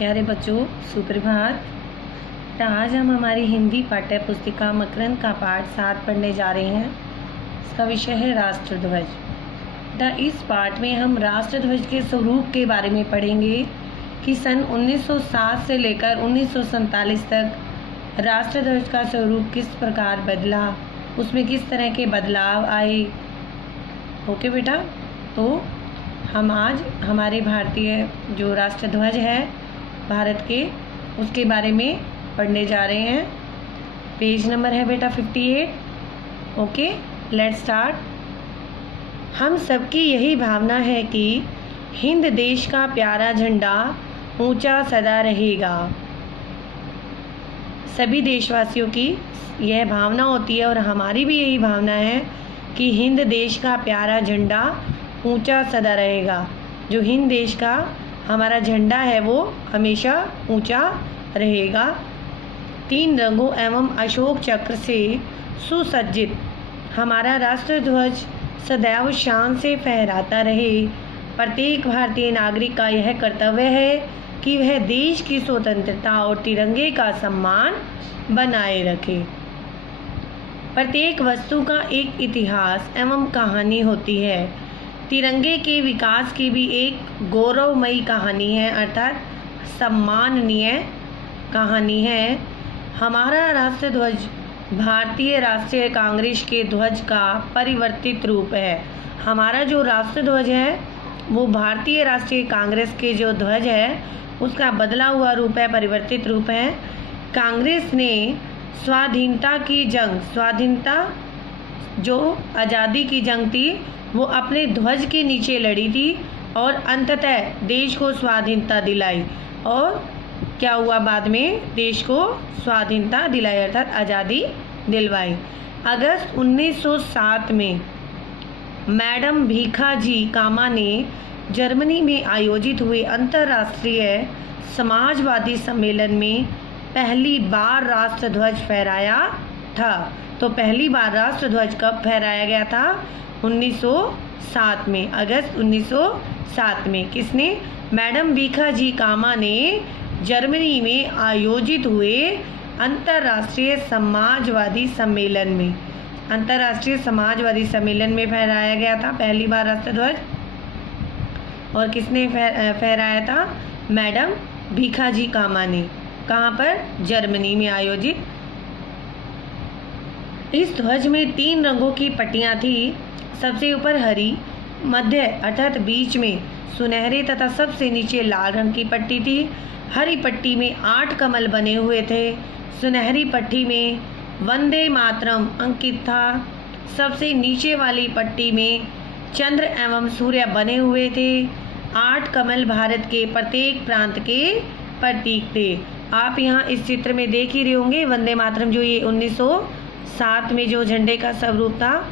प्यारे बच्चों, सुप्रभात। तो आज हम हमारी हिंदी पाठ्य पुस्तिका मकरंद का पाठ 7 पढ़ने जा रहे हैं। इसका विषय है राष्ट्रध्वज। तो इस पाठ में हम राष्ट्रध्वज के स्वरूप के बारे में पढ़ेंगे कि सन 1907 से लेकर 1947 तक राष्ट्रध्वज का स्वरूप किस प्रकार बदला, उसमें किस तरह के बदलाव आए। ओके बेटा, तो हम आज हमारे भारतीय जो राष्ट्रध्वज है भारत के, उसके बारे में पढ़ने जा रहे हैं। पेज नंबर है बेटा 58। Okay, let's start. हम सबकी यही भावना है कि हिंद देश का प्यारा झंडा ऊंचा सदा रहेगा। सभी देशवासियों की यह भावना होती है और हमारी भी यही भावना है कि हिंद देश का प्यारा झंडा ऊंचा सदा रहेगा। जो हिंद देश का हमारा झंडा है वो हमेशा ऊंचा रहेगा। 3 रंगों एवं अशोक चक्र से सुसज्जित हमारा राष्ट्रध्वज सदैव शान से फहराता रहे। प्रत्येक भारतीय नागरिक का यह कर्तव्य है कि वह देश की स्वतंत्रता और तिरंगे का सम्मान बनाए रखे। प्रत्येक वस्तु का एक इतिहास एवं कहानी होती है। तिरंगे के विकास की भी एक गौरवमयी कहानी है, अर्थात सम्माननीय कहानी है। हमारा राष्ट्रध्वज भारतीय राष्ट्रीय कांग्रेस के ध्वज का परिवर्तित रूप है। हमारा जो राष्ट्रध्वज है वो भारतीय राष्ट्रीय कांग्रेस के जो ध्वज है उसका बदला हुआ रूप है, परिवर्तित रूप है। कांग्रेस ने स्वाधीनता की जंग, स्वाधीनता जो आज़ादी की जंग थी वो अपने ध्वज के नीचे लड़ी थी और अंततः देश को स्वाधीनता दिलाई। और क्या हुआ, बाद में देश को स्वाधीनता दिलाई अर्थात आज़ादी दिलवाई। अगस्त 1907 में मैडम भीखाजी कामा ने जर्मनी में आयोजित हुए अंतर्राष्ट्रीय समाजवादी सम्मेलन में पहली बार राष्ट्रध्वज फहराया था। तो पहली बार राष्ट्रध्वज कब फहराया गया था? 1907 में, अगस्त 1907 में। किसने? मैडम भीखाजी कामा ने जर्मनी में आयोजित हुए अंतर्राष्ट्रीय समाजवादी सम्मेलन में, अंतर्राष्ट्रीय समाजवादी सम्मेलन में फहराया गया था पहली बार राष्ट्रध्वज। और किसने फहराया था? मैडम भीखाजी कामा ने। कहाँ पर? जर्मनी में आयोजित। इस ध्वज में 3 रंगों की पट्टियाँ थी। सबसे ऊपर हरी, मध्य अर्थात बीच में सुनहरे तथा सबसे नीचे लाल रंग की पट्टी थी। हरी पट्टी में 8 कमल बने हुए थे। सुनहरी पट्टी में वंदे मातरम अंकित था। सबसे नीचे वाली पट्टी में चंद्र एवं सूर्य बने हुए थे। 8 कमल भारत के प्रत्येक प्रांत के प्रतीक थे। आप यहाँ इस चित्र में देख ही रहे होंगे वंदे मातरम, जो ये 1907 में जो झंडे का स्वरूप था।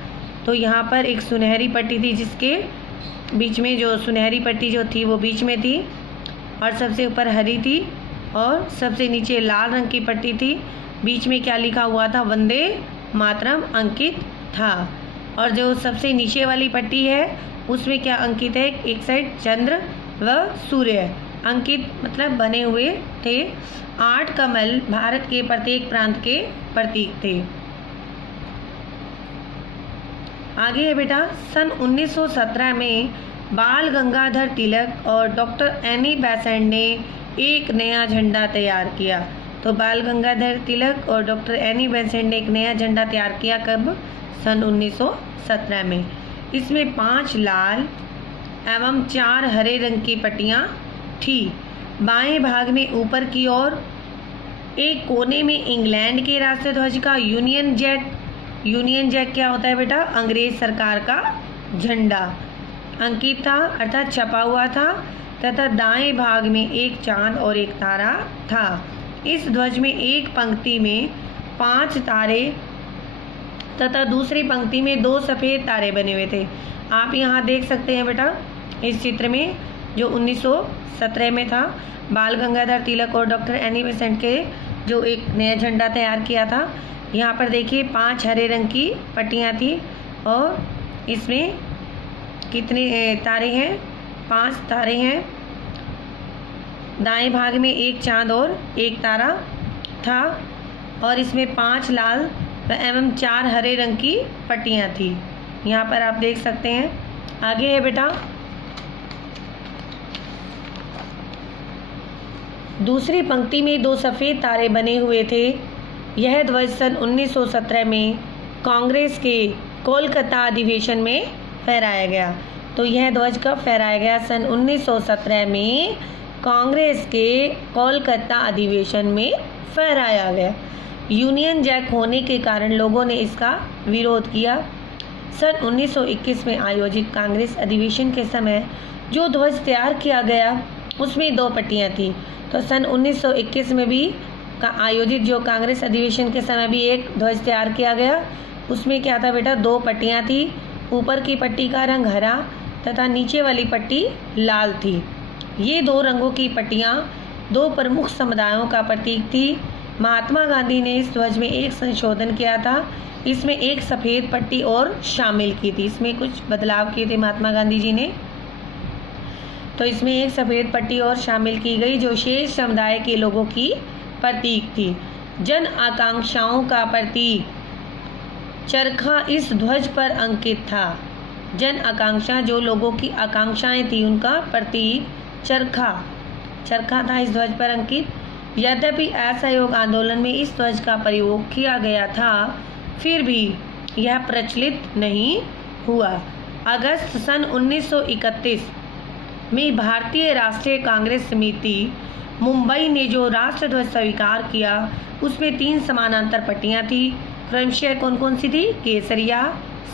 तो यहाँ पर एक सुनहरी पट्टी थी जिसके बीच में, जो सुनहरी पट्टी जो थी वो बीच में थी और सबसे ऊपर हरी थी और सबसे नीचे लाल रंग की पट्टी थी। बीच में क्या लिखा हुआ था? वंदे मातरम अंकित था। और जो सबसे नीचे वाली पट्टी है उसमें क्या अंकित है? एक साइड चंद्र व सूर्य अंकित, मतलब बने हुए थे। 8 कमल भारत के प्रत्येक प्रांत के प्रतीक थे। आगे है बेटा, सन 1917 में बाल गंगाधर तिलक और डॉक्टर एनी बेसेंट ने एक नया झंडा तैयार किया। तो बाल गंगाधर तिलक और डॉक्टर एनी बेसेंट ने एक नया झंडा तैयार किया। कब? सन 1917 में। इसमें 5 लाल एवं 4 हरे रंग की पट्टियाँ थी। बाएं भाग में ऊपर की ओर एक कोने में इंग्लैंड के राष्ट्रध्वज का यूनियन जैक क्या होता है बेटा? अंग्रेज सरकार का झंडा अंकित था अर्थात छपा हुआ था। तथा दाएं भाग में एक चांद और एक तारा था। इस ध्वज में एक पंक्ति में 5 तारे तथा दूसरी पंक्ति में 2 सफ़ेद तारे बने हुए थे। आप यहाँ देख सकते हैं बेटा इस चित्र में, जो 1917 में था। बाल गंगाधर तिलक और डॉक्टर एनी बेसेंट के जो एक नया झंडा तैयार किया था। यहाँ पर देखिए 5 हरे रंग की पट्टियाँ थी और इसमें कितने तारे हैं? 5 तारे हैं। दाएं भाग में एक चांद और एक तारा था और इसमें 5 लाल एवं 4 हरे रंग की पट्टियाँ थी। यहाँ पर आप देख सकते हैं। आगे है बेटा, दूसरी पंक्ति में 2 सफ़ेद तारे बने हुए थे। यह ध्वज सन 1917 में कांग्रेस के कोलकाता अधिवेशन में फहराया गया। तो यह ध्वज कब फहराया गया? सन 1917 में कांग्रेस के कोलकाता अधिवेशन में फहराया गया। यूनियन जैक होने के कारण लोगों ने इसका विरोध किया। सन 1921 में आयोजित कांग्रेस अधिवेशन के समय जो ध्वज तैयार किया गया उसमें 2 पट्टियाँ थीं। तो सन 1921 में भी आयोजित जो कांग्रेस अधिवेशन के समय भी एक ध्वज तैयार किया गया। उसमें क्या था बेटा? 2 पट्टियाँ थी। ऊपर की पट्टी का रंग हरा तथा नीचे वाली पट्टी लाल थी। ये 2 रंगों की पट्टियाँ 2 प्रमुख समुदायों का प्रतीक थी। महात्मा गांधी ने इस ध्वज में एक संशोधन किया था। इसमें एक सफ़ेद पट्टी और शामिल की थी। इसमें कुछ बदलाव किए थे महात्मा गांधी जी ने। तो इसमें एक सफ़ेद पट्टी और शामिल की गई जो शेष समुदाय के लोगों की प्रतीक थी। जन आकांक्षाओं का प्रतीक चरखा इस ध्वज पर अंकित था। जन आकांक्षा, जो लोगों की आकांक्षाएं थी, उनका प्रतीक चरखा था इस ध्वज पर अंकित। यद्यपि असहयोग आंदोलन में इस ध्वज का प्रयोग किया गया था, फिर भी यह प्रचलित नहीं हुआ। अगस्त सन 1931 में भारतीय राष्ट्रीय कांग्रेस समिति मुंबई ने जो राष्ट्रध्वज स्वीकार किया उसमें 3 समानांतर पट्टियाँ थी। क्रमशः कौन कौन सी थी? केसरिया,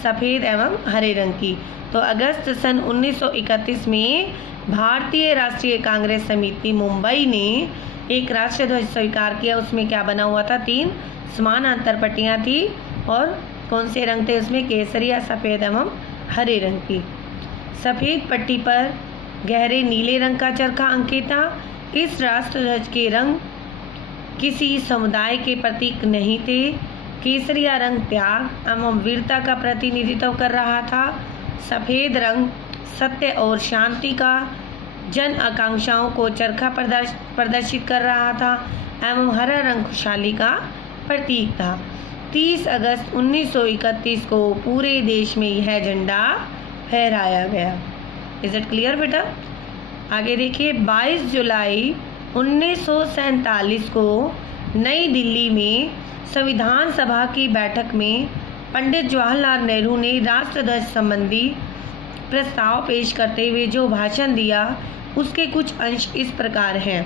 सफ़ेद एवं हरे रंग की। तो अगस्त सन 1931 में भारतीय राष्ट्रीय कांग्रेस समिति मुंबई ने एक राष्ट्रध्वज स्वीकार किया। उसमें क्या बना हुआ था? 3 समानांतर पट्टियाँ थी और कौन से रंग थे उसमें? केसरिया, सफ़ेद एवं हरे रंग की। सफ़ेद पट्टी पर गहरे नीले रंग का चरखा अंकित था। इस राष्ट्रध्वज के रंग किसी समुदाय के प्रतीक नहीं थे। केसरिया रंग त्याग एवं वीरता का प्रतिनिधित्व कर रहा था। सफ़ेद रंग सत्य और शांति का, जन आकांक्षाओं को चरखा प्रदर्शित कर रहा था एवं हरा रंग खुशहाली का प्रतीक था। 30 अगस्त 1931 को पूरे देश में यह झंडा फहराया गया। इज इट क्लियर बेटा? आगे देखिए, 22 जुलाई 1947 को नई दिल्ली में संविधान सभा की बैठक में पंडित जवाहरलाल नेहरू ने राष्ट्रध्वज संबंधी प्रस्ताव पेश करते हुए जो भाषण दिया उसके कुछ अंश इस प्रकार हैं।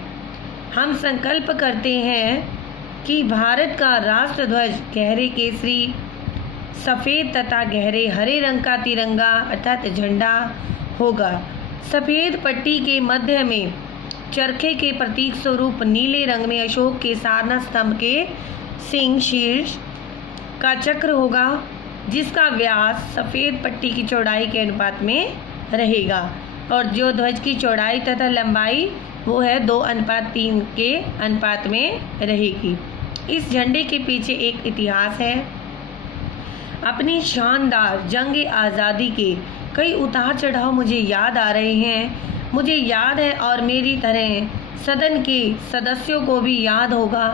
हम संकल्प करते हैं कि भारत का राष्ट्रध्वज गहरे केसरी, सफ़ेद तथा गहरे हरे रंग का तिरंगा अर्थात झंडा होगा। सफ़ेद पट्टी के मध्य में चरखे के प्रतीक स्वरूप नीले रंग में अशोक के सारनाथ स्तंभ के सिंह शीर्ष का चक्र होगा, जिसका व्यास सफ़ेद पट्टी की चौड़ाई के अनुपात में रहेगा और जो ध्वज की चौड़ाई तथा लंबाई वो है 2:3 के अनुपात में रहेगी। इस झंडे के पीछे एक इतिहास है। अपनी शानदार जंग आज़ादी के कई उतार चढ़ाव मुझे याद आ रहे हैं। मुझे याद है और मेरी तरह सदन के सदस्यों को भी याद होगा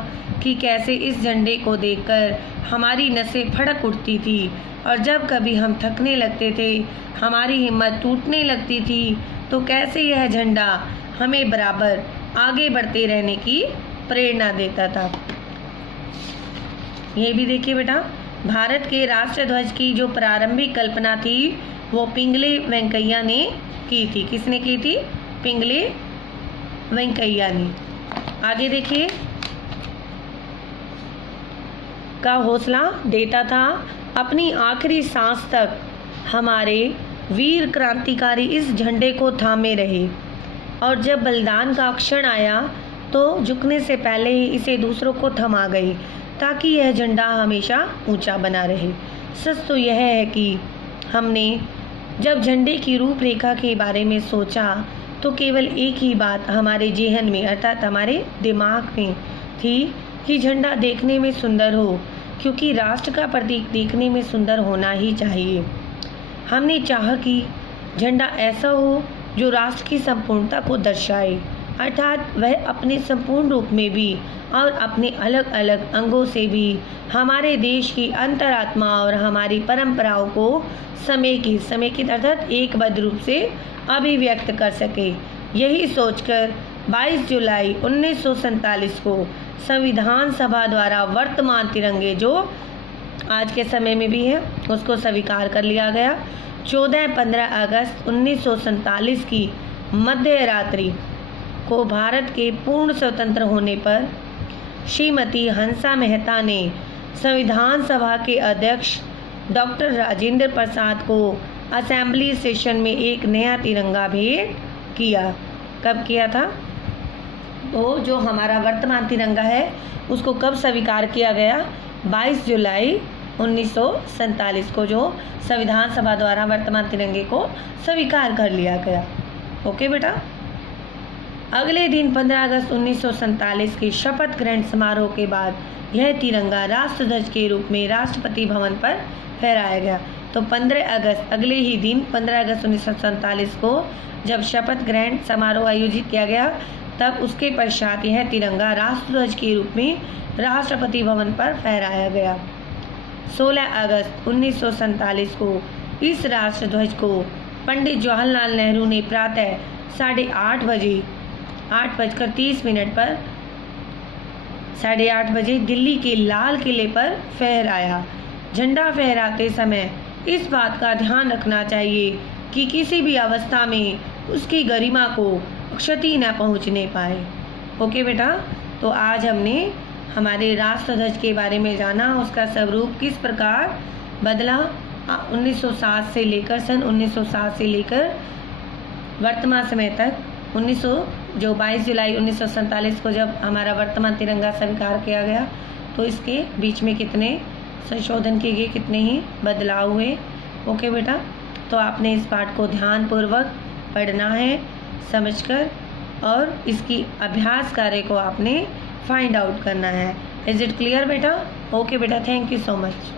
कि कैसे इस झंडे को देखकर हमारी नसें फड़क उठती थी और जब कभी हम थकने लगते थे, हमारी हिम्मत टूटने लगती थी, तो कैसे यह झंडा हमें बराबर आगे बढ़ते रहने की प्रेरणा देता था। ये भी देखिए बेटा, भारत के राष्ट्रध्वज की जो प्रारंभिक कल्पना थी वो पिंगले वेंकैया ने की थी। किसने की थी? पिंगले वेंकैया ने। आगे देखिए, का हौसला देता था। अपनी आखिरी सांस तक हमारे वीर क्रांतिकारी इस झंडे को थामे रहे और जब बलिदान का क्षण आया तो झुकने से पहले ही इसे दूसरों को थमा गई ताकि यह झंडा हमेशा ऊंचा बना रहे। सच तो यह है कि हमने जब झंडे की रूपरेखा के बारे में सोचा तो केवल एक ही बात हमारे जेहन में अर्थात हमारे दिमाग में थी कि झंडा देखने में सुंदर हो, क्योंकि राष्ट्र का प्रतीक देखने में सुंदर होना ही चाहिए। हमने चाहा कि झंडा ऐसा हो जो राष्ट्र की संपूर्णता को दर्शाए अर्थात वह अपने संपूर्ण रूप में भी और अपने अलग अलग अंगों से भी हमारे देश की अंतरात्मा और हमारी परंपराओं को समेकित अर्थात एकबद्ध रूप से अभिव्यक्त कर सके। यही सोचकर 22 जुलाई 1947 को संविधान सभा द्वारा वर्तमान तिरंगे, जो आज के समय में भी है, उसको स्वीकार कर लिया गया। 14-15 अगस्त 1947 की मध्य रात्रि को भारत के पूर्ण स्वतंत्र होने पर श्रीमती हंसा मेहता ने संविधान सभा के अध्यक्ष डॉक्टर राजेंद्र प्रसाद को असेंबली सेशन में एक नया तिरंगा भेंट किया। कब किया था? तो जो हमारा वर्तमान तिरंगा है उसको कब स्वीकार किया गया? 22 जुलाई 1947 को जो संविधान सभा द्वारा वर्तमान तिरंगे को स्वीकार कर लिया गया। ओके बेटा। अगले दिन 15 अगस्त 1947 के शपथ ग्रहण समारोह के बाद यह तिरंगा राष्ट्रध्वज के रूप में राष्ट्रपति भवन पर फहराया गया। तो 15 अगस्त, अगले ही दिन 15 अगस्त 1947 को जब शपथ ग्रहण समारोह आयोजित किया गया, तब उसके पश्चात यह तिरंगा राष्ट्रध्वज के रूप में राष्ट्रपति भवन पर फहराया गया। 16 अगस्त 1947 को इस राष्ट्रध्वज को पंडित जवाहरलाल नेहरू ने प्रातः 8:30 बजे 8:30 पर 8:30 बजे दिल्ली के लाल किले पर फहराया। झंडा फहराते समय इस बात का ध्यान रखना चाहिए कि किसी भी अवस्था में उसकी गरिमा को क्षति न पहुंचने पाए। ओके बेटा। तो आज हमने हमारे राष्ट्रध्वज के बारे में जाना, उसका स्वरूप किस प्रकार बदला 1907 से लेकर सन 1907 से लेकर वर्तमान समय तक 22 जुलाई 1947 को जब हमारा वर्तमान तिरंगा स्वीकार किया गया, तो इसके बीच में कितने संशोधन किए गए, कितने ही बदलाव हुए। ओके बेटा। तो आपने इस पाठ को ध्यानपूर्वक पढ़ना है, समझकर, और इसकी अभ्यास कार्य को आपने फाइंड आउट करना है। इज इट क्लियर बेटा? ओके बेटा, थैंक यू सो मच।